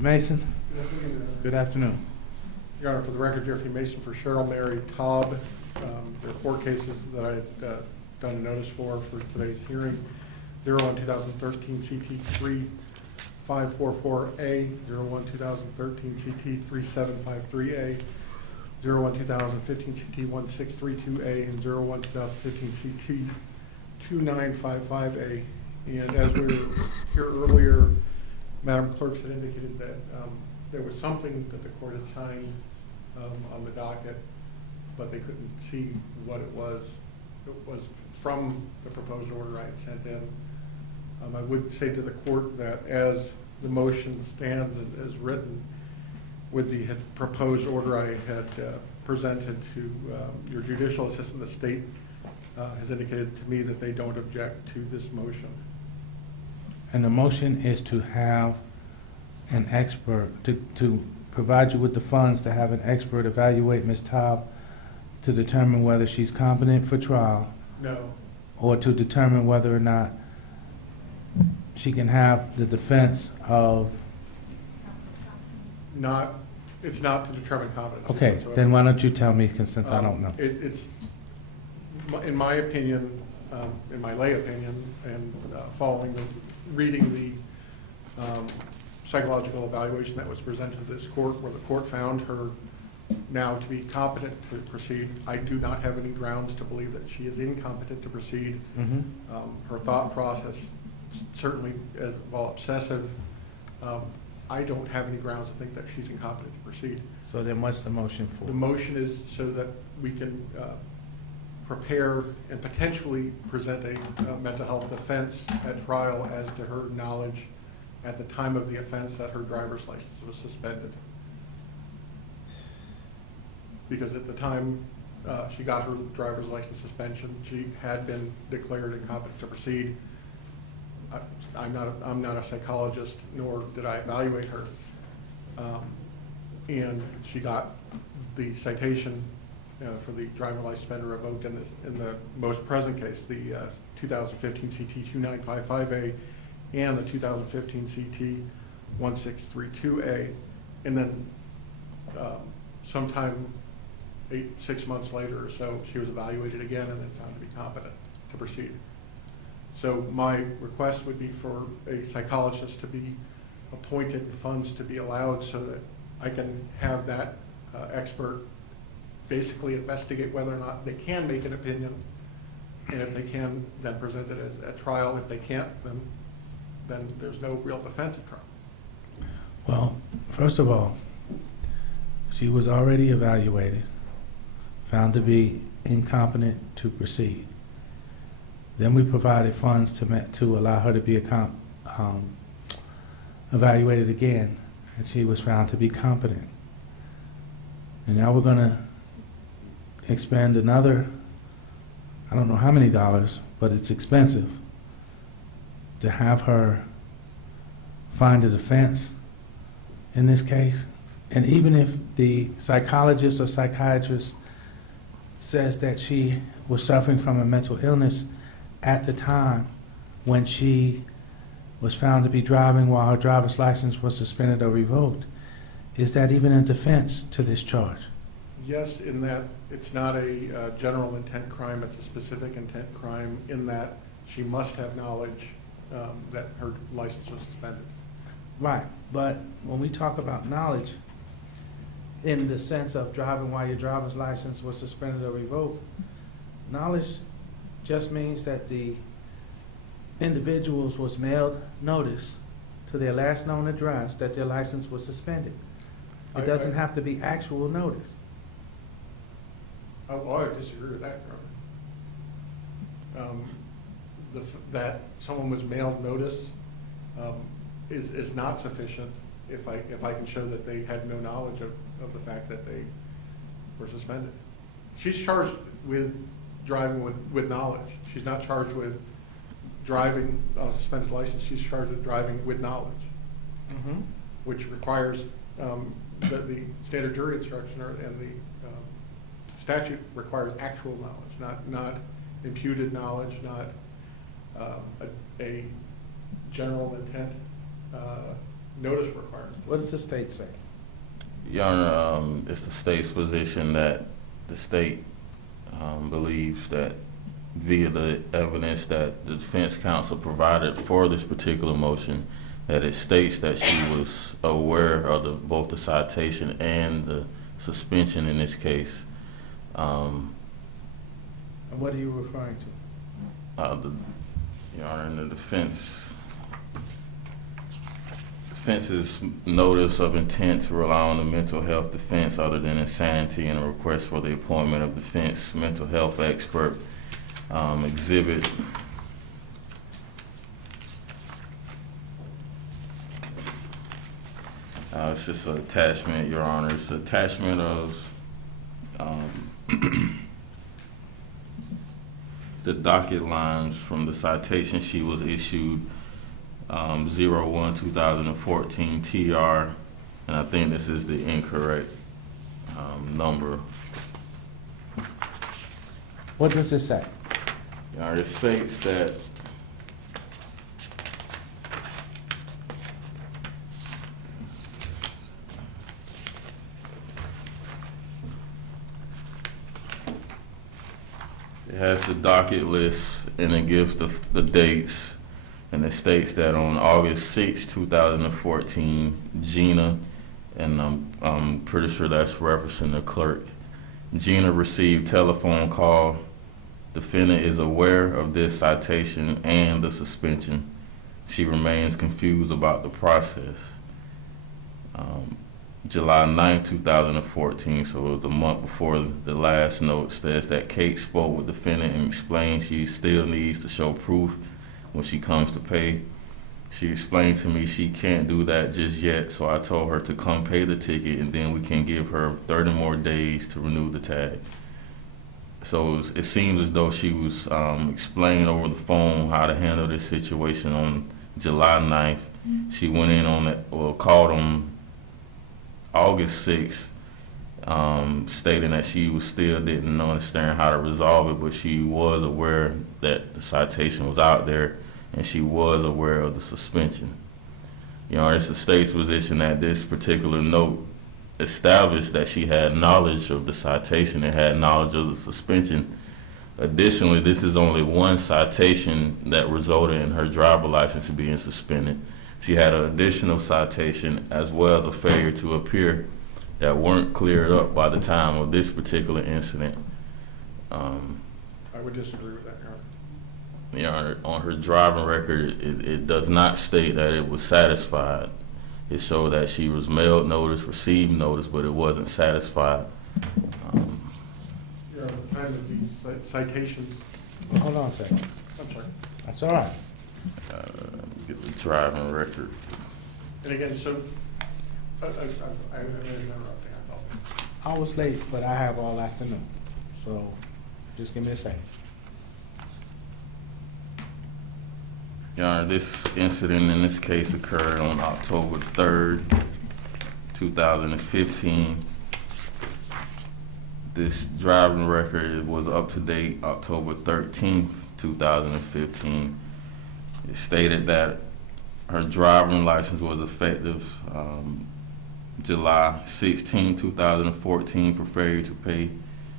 Mr. Mason? Good afternoon. Your Honor, for the record, Jeffrey Mason for Cheryl Mary Taub. There are 4 cases that I've done a notice for today's hearing. 01-2013 CT3544A, 01-2013 CT3753A, 01-2015 CT1632A, and 01-2015 CT2955A. And as we were here earlier, Madam Clerk had indicated that there was something that the court had signed on the docket, but they couldn't see what it was. It was from the proposed order I had sent in. I would say to the court that as the motion stands as written, with the proposed order I had presented to your judicial assistant, the state has indicated to me that they don't object to this motion. And the motion is to have an expert, to provide you with the funds to have an expert evaluate Ms. Taub to determine whether she's competent for trial. No. Or to determine whether or not she can have the defense of... It's not to determine competence. Okay, then why don't you tell me, since I don't know. It's, in my opinion, in my lay opinion, and reading the psychological evaluation that was presented to this court, where the court found her now to be competent to proceed, I do not have any grounds to believe that she is incompetent to proceed. Her thought process, certainly as well obsessive, I don't have any grounds to think that she's incompetent to proceed. So then what's the motion for? The motion is so that we can prepare and potentially present a mental health defense at trial as to her knowledge at the time of the offense that her driver's license was suspended. Because at the time she got her driver's license suspension, she had been declared incompetent to proceed. I'm not a psychologist, nor did I evaluate her. And she got the citation for the driver license suspender revoked in the most present case, the 2015 CT2955A and the 2015 CT1632A. And then sometime 6 months later or so, she was evaluated again and then found to be competent to proceed. So my request would be for a psychologist to be appointed and funds to be allowed so that I can have that expert basically investigate whether or not they can make an opinion, and if they can, then present it as a trial. If they can't, then there's no real defense at trial. Well, first of all, she was already evaluated, found to be incompetent to proceed. Then we provided funds to allow her to be evaluated again, and she was found to be competent. And now we're going to expend another, I don't know how many dollars, but it's expensive to have her find a defense in this case. And even if the psychologist or psychiatrist says that she was suffering from a mental illness at the time when she was found to be driving while her driver's license was suspended or revoked, is that even a defense to this charge? Yes, in that it's not a general intent crime, it's a specific intent crime in that she must have knowledge that her license was suspended. Right, but when we talk about knowledge, in the sense of driving while your driver's license was suspended or revoked, knowledge just means that the individuals was mailed notice to their last known address that their license was suspended. It doesn't have to be actual notice. Oh, I disagree with that, Robert. That someone was mailed notice is not sufficient if I can show that they had no knowledge of the fact that they were suspended. She's charged with driving with knowledge. She's not charged with driving on a suspended license. She's charged with driving with knowledge, which requires the standard jury instruction and the statute requires actual knowledge, not imputed knowledge, not a general intent notice requirement. What does the state say? Your Honor, it's the state's position that the state believes that via the evidence that the defense counsel provided for this particular motion, that it states that she was aware of both the citation and the suspension in this case. And what are you referring to? Your Honor, in the defense's notice of intent to rely on the mental health defense other than insanity and a request for the appointment of defense mental health expert exhibit. It's just an attachment, Your Honor. It's an attachment of the docket lines from the citation she was issued 01/2014 TR, and I think this is the incorrect number. What does it say? Your Honor, it states that it has the docket list and it gives the dates, and it states that on August 6, 2014, Gina, and I'm pretty sure that's referencing the clerk, Gina received telephone call. Defendant is aware of this citation and the suspension. She remains confused about the process. July 9, 2014, so it was the month before the last note, says that Kate spoke with defendant and explained she still needs to show proof when she comes to pay. She explained to me she can't do that just yet, so I told her to come pay the ticket and then we can give her 30 more days to renew the tag. So it seems as though she was explaining over the phone how to handle this situation on July 9th. She went in on it, or called on August 6th, stating that she still didn't understand how to resolve it, but she was aware that the citation was out there and she was aware of the suspension. You know, it's the state's position that this particular note established that she had knowledge of the citation and had knowledge of the suspension. Additionally, this is only one citation that resulted in her driver license being suspended. She had an additional citation as well as a failure to appear that weren't cleared up by the time of this particular incident. I would disagree with that, Your Honor. You know, on her driving record, it does not state that it was satisfied. It showed that she was mailed notice, received notice, but it wasn't satisfied. Your Honor, the time of these citations, Hold on a second. I'm sorry. That's all right. Get the driving record. And again, so, I'm interrupting, I apologize. I was late, but I have all afternoon, so just give me a second. Your Honor, this incident in this case occurred on October 3rd, 2015. This driving record was up to date October 13th, 2015. It stated that her driving license was effective July 16, 2014 for failure to pay.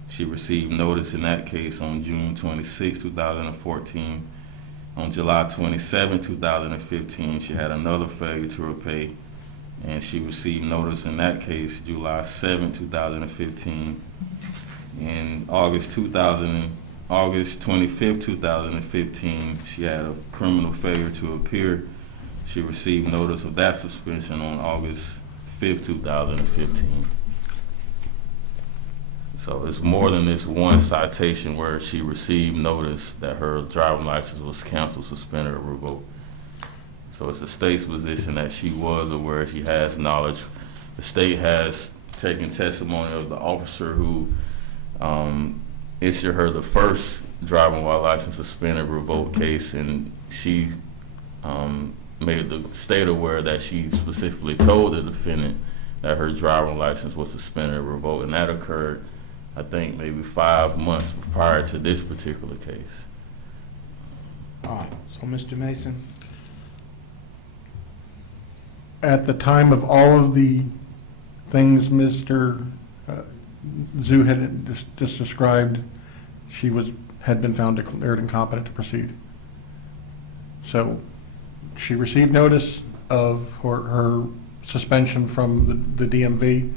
She received notice in that case on June 26, 2014. On July 27, 2015, she had another failure to repay, and she received notice in that case July 7, 2015. In August 25, 2015, she had a criminal failure to appear. She received notice of that suspension on August 5, 2015. So it's more than this one citation where she received notice that her driving license was canceled, suspended, or revoked. So it's the state's position that she was aware, she has knowledge. The state has taken testimony of the officer who issued her the first driving while license suspended, revoked case, and she made the state aware that she specifically told the defendant that her driving license was suspended or revoked, and that occurred, I think, maybe 5 months prior to this particular case. All right, so Mr. Mason, At the time of all of the things Mr. Zhu had just described, she had been found declared incompetent to proceed. So she received notice of her suspension from the DMV.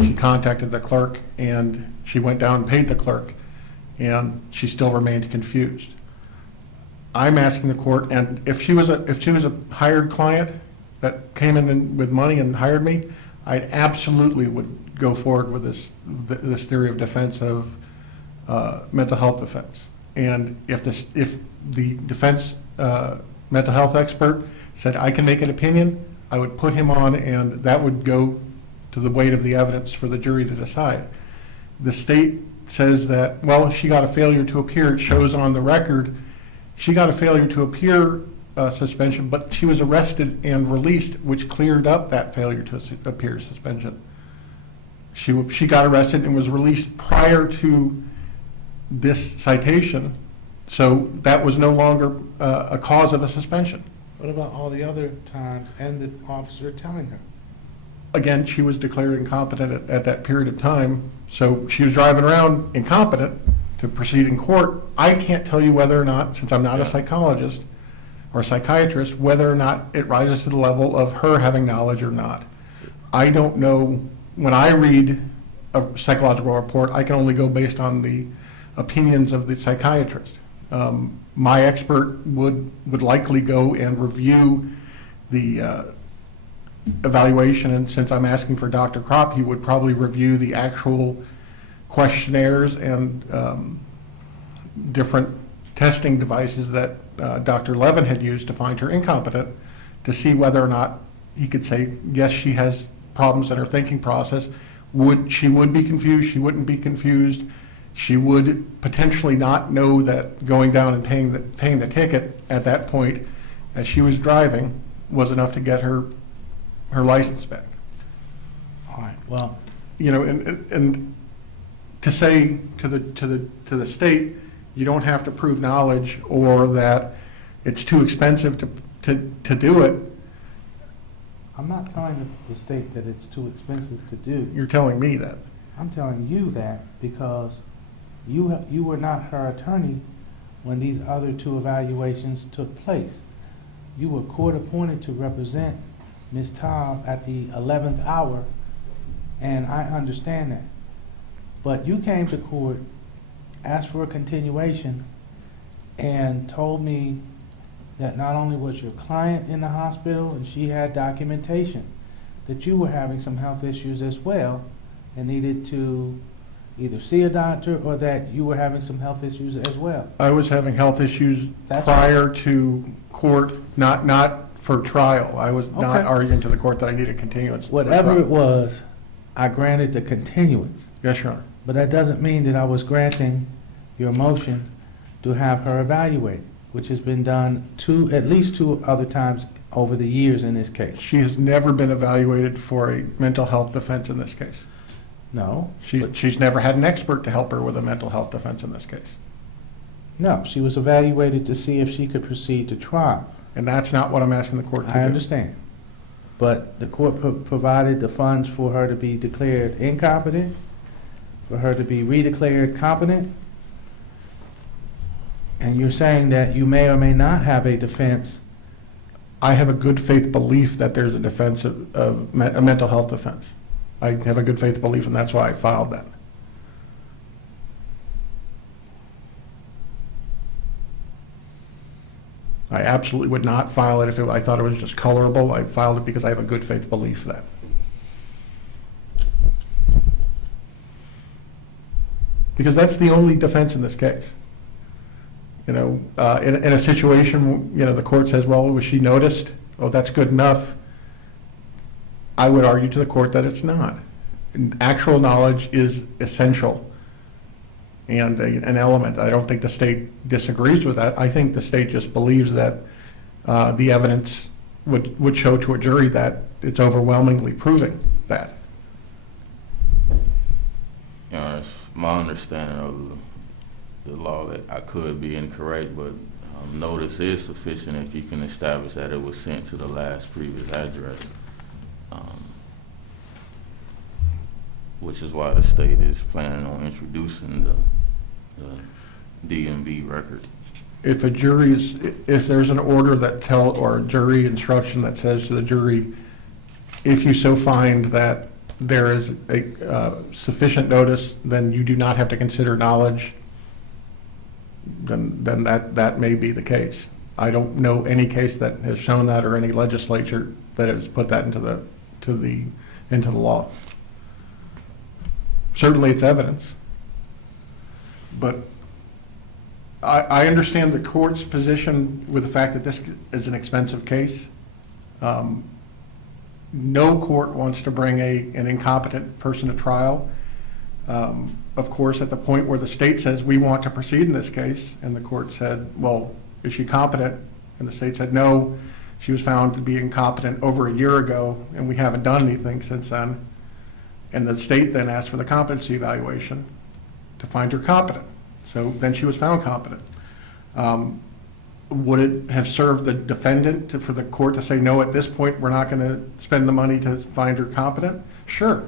She contacted the clerk, and she went down and paid the clerk, and she still remained confused. I'm asking the court, and if she was a hired client that came in with money and hired me, I absolutely would go forward with this theory of defense of mental health defense. And if the defense mental health expert said I can make an opinion, I would put him on, and that would go to the weight of the evidence for the jury to decide. The state says that, well, she got a failure to appear. It shows on the record she got a failure to appear suspension, but she was arrested and released, which cleared up that failure to appear suspension. She got arrested and was released prior to this citation, so that was no longer a cause of a suspension. What about all the other times and the officer telling her? Again, she was declared incompetent at that period of time, so she was driving around incompetent to proceed in court. I can't tell you whether or not, since I'm not a psychologist or psychiatrist, whether or not it rises to the level of her having knowledge or not. I don't know. When I read a psychological report, I can only go based on the opinions of the psychiatrist. My expert would likely go and review the evaluation, and since I'm asking for Dr. Kropp, he would probably review the actual questionnaires and different testing devices that Dr. Levin had used to find her incompetent, to see whether or not he could say, yes, she has problems in her thinking process. She would be confused, she wouldn't be confused. She would potentially not know that going down and paying the ticket at that point, as she was driving, was enough to get her license back. All right. Well, you know, and to say to the state, you don't have to prove knowledge, or that it's too expensive to do it. I'm not telling the state that it's too expensive to do. You're telling me that. I'm telling you that because you were not her attorney when these other two evaluations took place. You were court appointed to represent Ms. Taub at the 11th hour, and I understand that. But you came to court, asked for a continuation, and told me that not only was your client in the hospital and she had documentation, that you were having some health issues as well and needed to either see a doctor, or that you were having some health issues as well. I was having health issues prior to court, not for trial. I was not arguing to the court that I needed continuance. Whatever it was, I granted the continuance. Yes, Your Honor. But that doesn't mean that I was granting your motion to have her evaluated, which has been done at least two other times over the years in this case. She has never been evaluated for a mental health defense in this case. No. She's never had an expert to help her with a mental health defense in this case. No, she was evaluated to see if she could proceed to trial. And that's not what I'm asking the court to do. I understand. But the court provided the funds for her to be declared incompetent, for her to be redeclared competent, and you're saying that you may or may not have a defense. I have a good faith belief that there's a defense of a mental health defense. I have a good faith belief, and that's why I filed that. I absolutely would not file it if I thought it was just colorable. I filed it because I have a good faith belief that. Because that's the only defense in this case. You know, in a situation, you know, the court says, well, was she noticed? Oh, that's good enough. I would argue to the court that it's not. And actual knowledge is essential and an element. I don't think the state disagrees with that. I think the state just believes that the evidence would show to a jury that it's overwhelmingly proving that. You know, it's my understanding of the law that I could be incorrect, but notice is sufficient if you can establish that it was sent to the last previous address. which is why the state is planning on introducing the DMV record. If if there's an order that or a jury instruction that says to the jury, if you so find that there is a sufficient notice, then you do not have to consider knowledge, then that may be the case. I don't know any case that has shown that, or any legislature that has put that into the law. Certainly it's evidence. But I understand the court's position with the fact that this is an expensive case. No court wants to bring an incompetent person to trial. Of course, at the point where the state says, we want to proceed in this case, and the court said, well, is she competent? And the state said, no, she was found to be incompetent over a year ago, and we haven't done anything since then. And the state then asked for the competency evaluation to find her competent. So then she was found competent. Would it have served the defendant for the court to say, no, at this point, we're not going to spend the money to find her competent? Sure.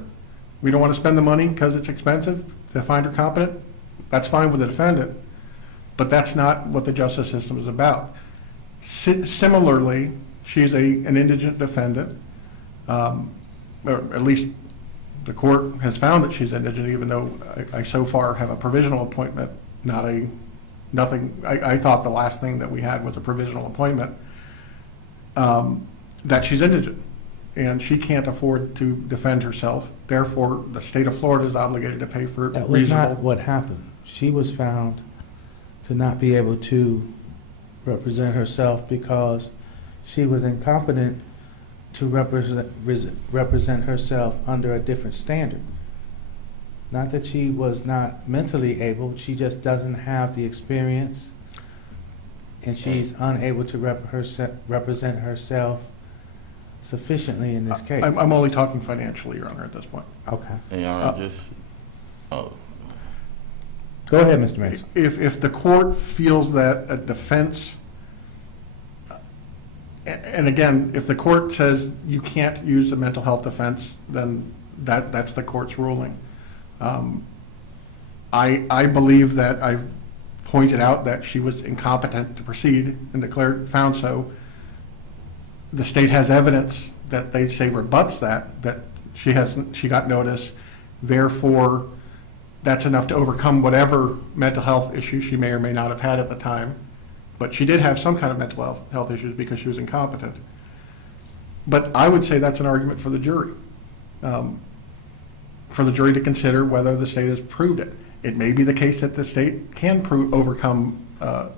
We don't want to spend the money because it's expensive to find her competent. That's fine with the defendant. But that's not what the justice system is about. Similarly, she's an indigent defendant, or at least the court has found that she's indigent, even though I so far have a provisional appointment, nothing. I thought the last thing that we had was a provisional appointment, that she's indigent, and she can't afford to defend herself. Therefore, the state of Florida is obligated to pay for reasonable. That was not what happened. She was found to not be able to represent herself because she was incompetent to represent herself under a different standard. Not that she was not mentally able, she just doesn't have the experience, and she's unable to represent herself sufficiently in this case. I'm only talking financially, Your Honor, at this point. Okay. And Your Honor, Go ahead, Mr. Mason. If the court feels that a defense, and again, if the court says you can't use a mental health defense, then that's the court's ruling. I believe that I've pointed out that she was incompetent to proceed and found so. The state has evidence that they say rebuts that she got notice. Therefore, that's enough to overcome whatever mental health issues she may or may not have had at the time. But she did have some kind of mental health issues because she was incompetent. But I would say that's an argument for the jury. For the jury to consider whether the state has proved it. It may be the case that the state can overcome a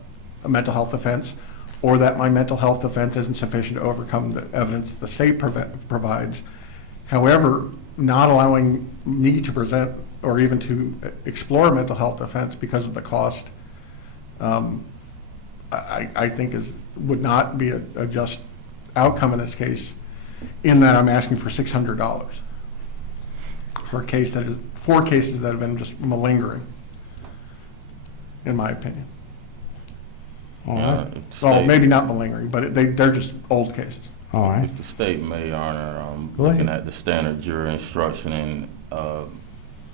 mental health defense, or that my mental health defense isn't sufficient to overcome the evidence the state provides. However, not allowing me to present or even to explore a mental health defense because of the cost, I think would not be a just outcome in this case, in that I'm asking for $600 for a case that is 4 cases that have been just malingering, in my opinion. All right. Well, maybe not malingering, but they're just old cases. All right. If the state may, Your Honor, looking at the standard jury instruction, and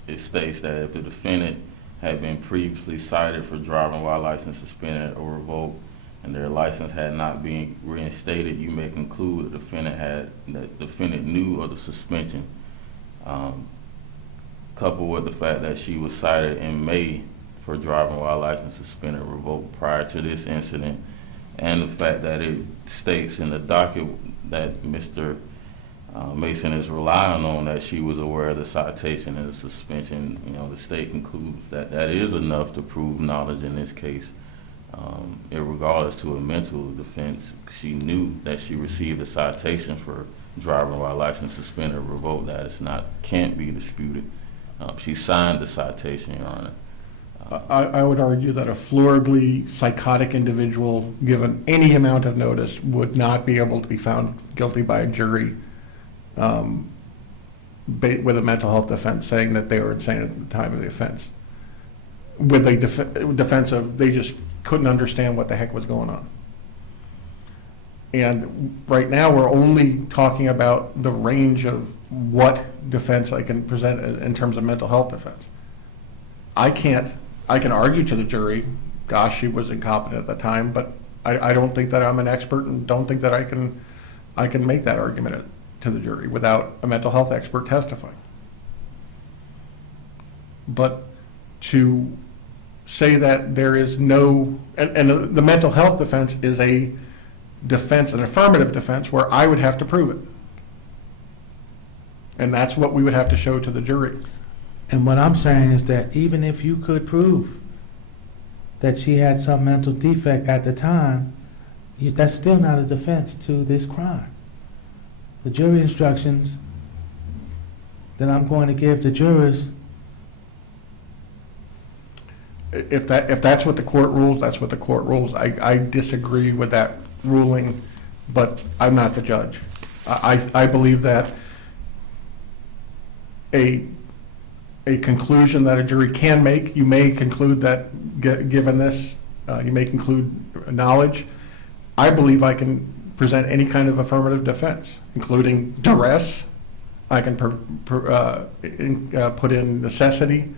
it states that if the defendant had been previously cited for driving while license suspended or revoked, and their license had not been reinstated, you may conclude the defendant knew of the suspension. Coupled with the fact that she was cited in May for driving while license suspended or revoked prior to this incident, and the fact that it states in the docket that Mr. Mason is relying on that she was aware of the citation and the suspension, the state concludes that that is enough to prove knowledge in this case. Irregardless to a mental defense, she knew that she received a citation for driving while license suspended or revoked. That can't be disputed. She signed the citation, Your Honor. I would argue that a floridly psychotic individual, given any amount of notice, would not be able to be found guilty by a jury with a mental health defense saying that they were insane at the time of the offense. With a defense of they just couldn't understand what the heck was going on. And right now, we're only talking about the range of what defense I can present in terms of mental health defense. I can argue to the jury, gosh, she was incompetent at the time, but I don't think that I'm an expert and don't think that I can make that argument to the jury without a mental health expert testifying. But to say that there is no, and the mental health defense is a defense, an affirmative defense, where I would have to prove it. And that's what we would have to show to the jury. And what I'm saying is that even if you could prove that she had some mental defect at the time, that's still not a defense to this crime. The jury instructions that I'm going to give the jurors, If that's what the court rules, that's what the court rules. I disagree with that ruling, but I'm not the judge. I believe that a conclusion that a jury can make, you may conclude that given this, you may conclude knowledge. I believe I can present any kind of affirmative defense, including duress. I can put in necessity.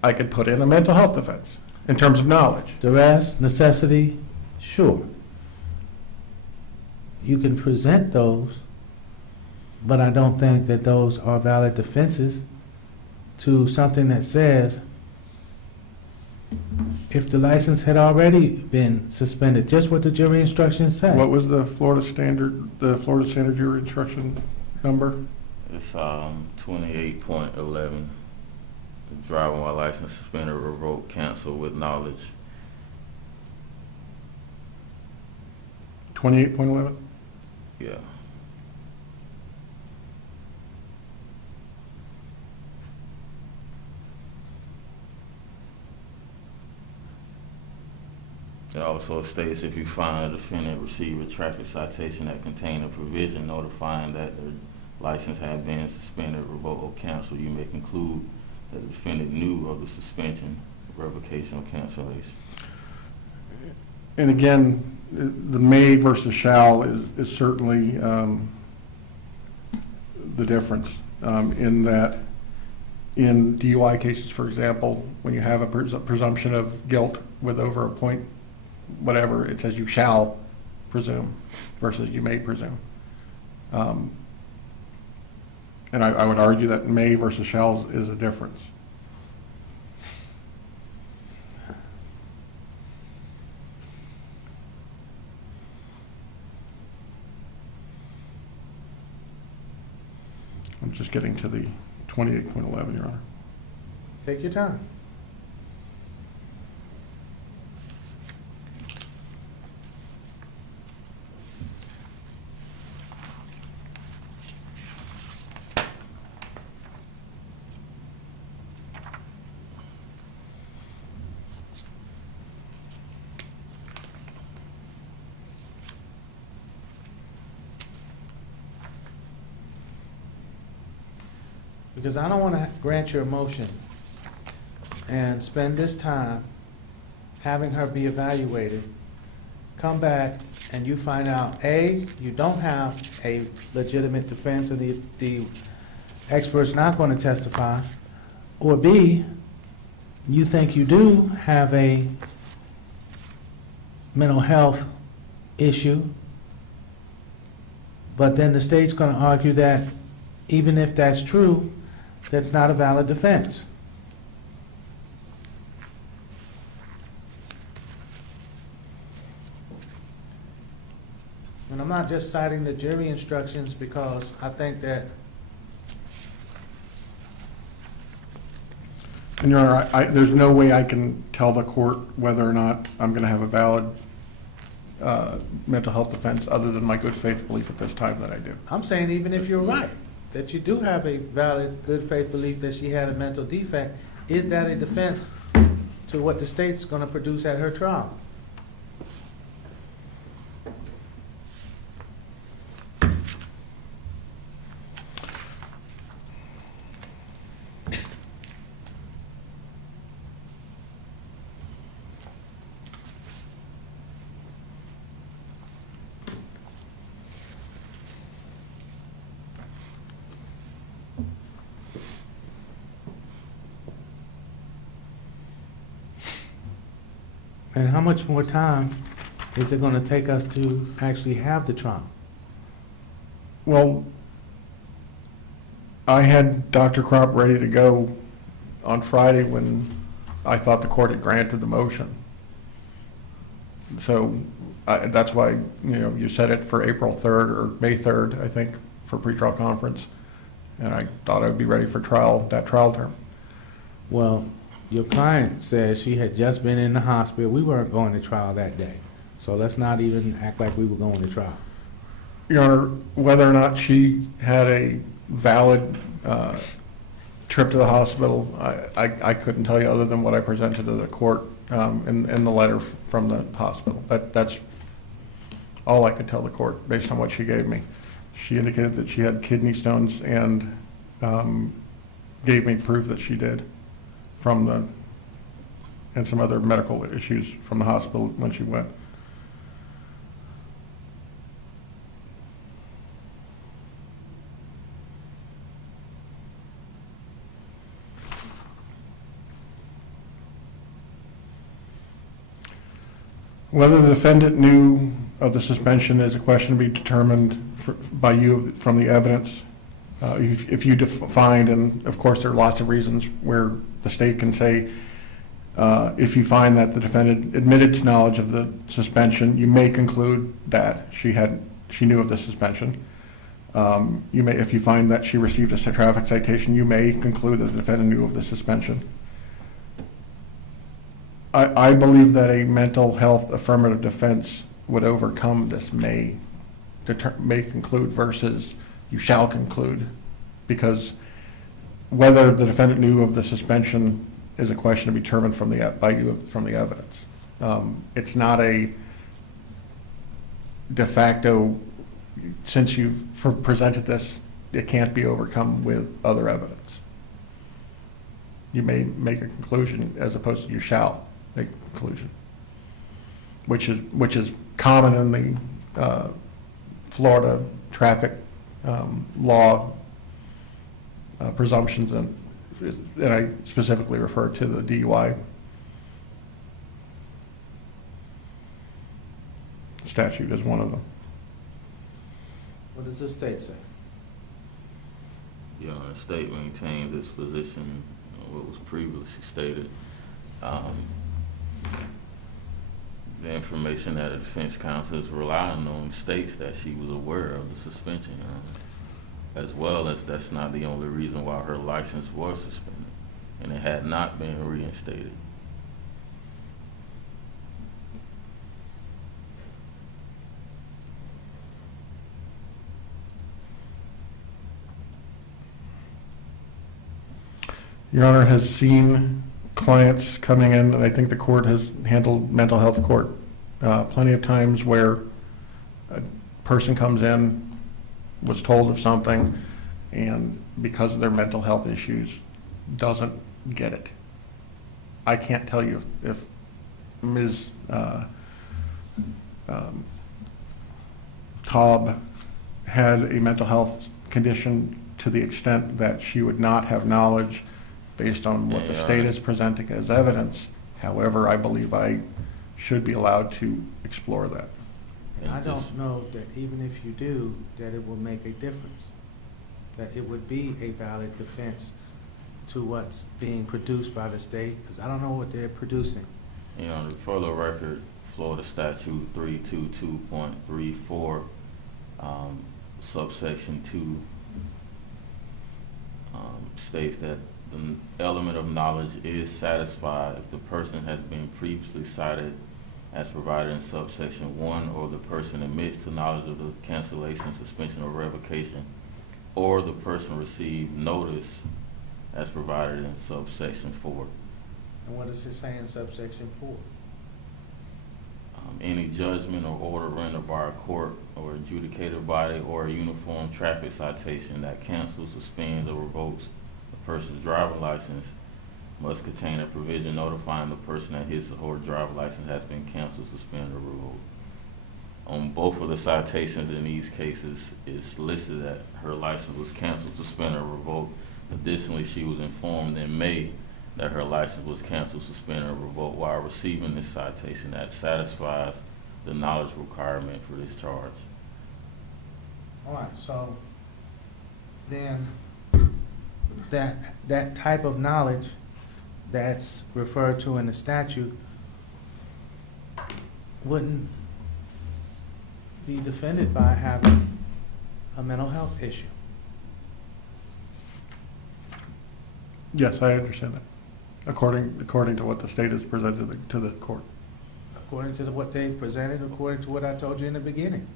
I could put in a mental health defense in terms of knowledge. duress, necessity, sure. You can present those, but I don't think that those are valid defenses to something that says if the license had already been suspended, just what the jury instructions say. What was the Florida standard jury instruction number? It's 28.11. Driving while license suspended, revoked, canceled with knowledge. 28.11? Yeah. It also states if you find a defendant receive a traffic citation that contained a provision notifying that their license had been suspended, revoked, or canceled, you may conclude that the defendant knew of the suspension, revocation, or cancellation. And again, the may versus shall is certainly the difference in that in DUI cases, for example, when you have a presumption of guilt with over a point, whatever, it says you shall presume versus you may presume. And I would argue that may versus shall is a difference. I'm just getting to the 28.11, Your Honor. Take your time. Because I don't want to grant your motion and spend this time having her be evaluated, come back and you find out, A, you don't have a legitimate defense and the expert's not going to testify, or B, you think you do have a mental health issue, but then the state's going to argue that even if that's true, that's not a valid defense. And I'm not just citing the jury instructions because I think that. And Your Honor, there's no way I can tell the court whether or not I'm going to have a valid mental health defense other than my good faith belief at this time that I do. I'm saying even if you're right, that you do have a valid good faith belief that she had a mental defect, is that a defense to what the state's going to produce at her trial? And how much more time is it gonna take us to actually have the trial? Well, I had Dr. Crop ready to go on Friday when I thought the court had granted the motion. So that's why, you set it for April 3rd or May 3rd, I think, for pretrial conference. And I thought I would be ready for that trial term. Well, your client says she had just been in the hospital. We weren't going to trial that day. So let's not even act like we were going to trial. Your Honor, whether or not she had a valid trip to the hospital, I couldn't tell you other than what I presented to the court in the letter from the hospital. That's all I could tell the court based on what she gave me. She indicated that she had kidney stones and gave me proof that she did and some other medical issues from the hospital when she went. Whether the defendant knew of the suspension is a question to be determined by you from the evidence. If you find, and of course there are lots of reasons where the state can say, if you find that the defendant admitted to knowledge of the suspension, you may conclude that she knew of the suspension. If you find that she received a traffic citation, you may conclude that the defendant knew of the suspension. I believe that a mental health affirmative defense would overcome this may conclude versus you shall conclude, because whether the defendant knew of the suspension is a question to be determined from the evidence. It's not a de facto, since you've presented this, it can't be overcome with other evidence. You may make a conclusion as opposed to you shall make a conclusion, which is common in the Florida traffic law presumptions, and I specifically refer to the DUI statute as one of them. What does the state say? The state maintains its position, what was previously stated. The information that the defense counsel is relying on states that she was aware of the suspension, as well as that's not the only reason why her license was suspended, and it had not been reinstated. Your Honor has seen clients coming in, and I think the court has handled mental health court plenty of times where a person comes in, was told of something, and because of their mental health issues, doesn't get it. I can't tell you if Ms. Taub had a mental health condition to the extent that she would not have knowledge based on what the state is presenting as evidence. However, I believe I should be allowed to explore that. And I don't know that even if you do, that it will make a difference, that it would be a valid defense to what's being produced by the state, because I don't know what they're producing. For the record, Florida Statute 322.34, subsection 2, states that the element of knowledge is satisfied if the person has been previously cited as provided in subsection 1, or the person admits to knowledge of the cancellation, suspension, or revocation, or the person received notice as provided in subsection 4. And what does it say in subsection 4? Any judgment or order rendered by a court or adjudicated body or a uniform traffic citation that cancels, suspends, or revokes the person's driver's license must contain a provision notifying the person that his or her driver's license has been canceled, suspended, or revoked. On both of the citations in these cases, it's listed that her license was canceled, suspended, or revoked. Additionally, she was informed in May that her license was canceled, suspended, or revoked while receiving this citation that satisfies the knowledge requirement for this charge. All right, so then that type of knowledge that's referred to in the statute wouldn't be defended by having a mental health issue. Yes, I understand that, according to what the state has presented to the court. According to what they've presented, according to what I told you in the beginning.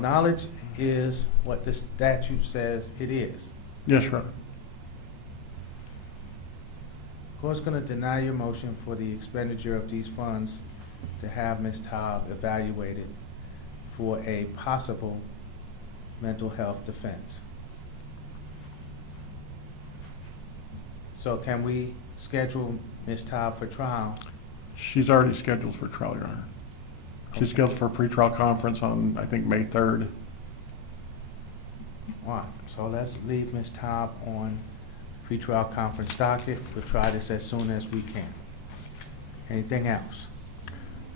Knowledge is what the statute says it is. Yes, Your Honor. The court's going to deny your motion for the expenditure of these funds to have Ms. Taub evaluated for a possible mental health defense. So can we schedule Ms. Taub for trial? She's already scheduled for trial, Your Honor. She's scheduled for a pretrial conference on, I think, May 3rd. All right, so let's leave Ms. Taub on pretrial conference docket. We'll try this as soon as we can. Anything else?